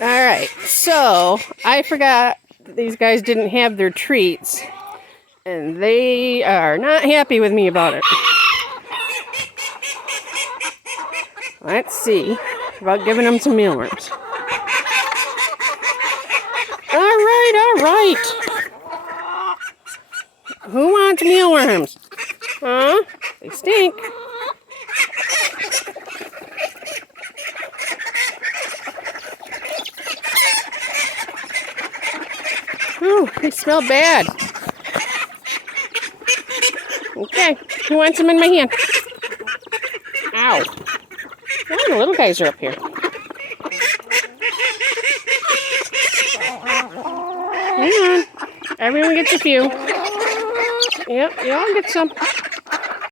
Alright, so I forgot that these guys didn't have their treats, and they are not happy with me about it. Let's see about giving them some mealworms. Alright. Who wants mealworms? Huh? They stink. Ooh, they smell bad. Okay, who wants them in my hand? Ow. Oh, the little guys are up here. Hang on. Everyone gets a few. Yep, you all get some.